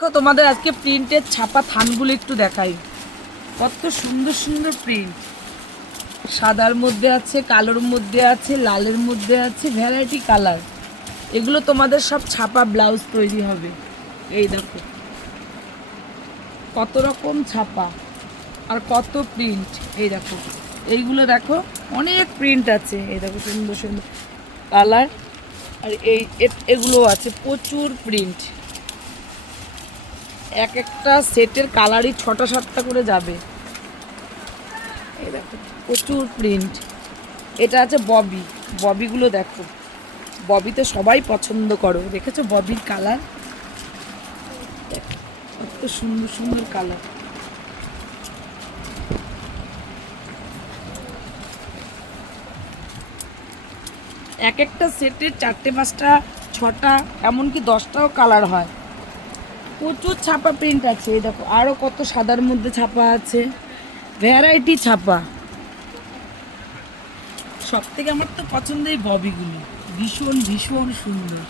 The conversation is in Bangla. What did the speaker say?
দেখো তোমাদের আজকে প্রিন্টের ছাপা থানগুলো একটু দেখাই। কত সুন্দর সুন্দর প্রিন্ট, সাদার মধ্যে আছে, কালোর মধ্যে আছে, লালের মধ্যে আছে, ভ্যারাইটি কালার। এগুলো তোমাদের সব ছাপা ব্লাউজ তৈরি হবে। এই দেখো কত রকম ছাপা আর কত প্রিন্ট। এই দেখো এইগুলো দেখো অনেক প্রিন্ট আছে। এই দেখো সুন্দর সুন্দর কালার। আর এগুলো আছে প্রচুর প্রিন্ট। এক একটা সেটের কালারই 6টা 7টা করে যাবে। এই দেখো প্রচুর প্রিন্ট। এটা আছে ববি। ববিগুলো দেখো, ববি তো সবাই পছন্দ করো, দেখেছো ববির কালার কত সুন্দর সুন্দর কালার। এক একটা সেটের 4টে 5টা 6টা এমনকি 10টাও কালার হয়। প্রচুর ছাপা প্রিন্ট আছে। এই দেখো আরও কত সাদার মধ্যে ছাপা আছে, ভ্যারাইটি ছাপা। সব থেকে আমার তো পছন্দ এই ববিগুলো, ভীষণ ভীষণ সুন্দর।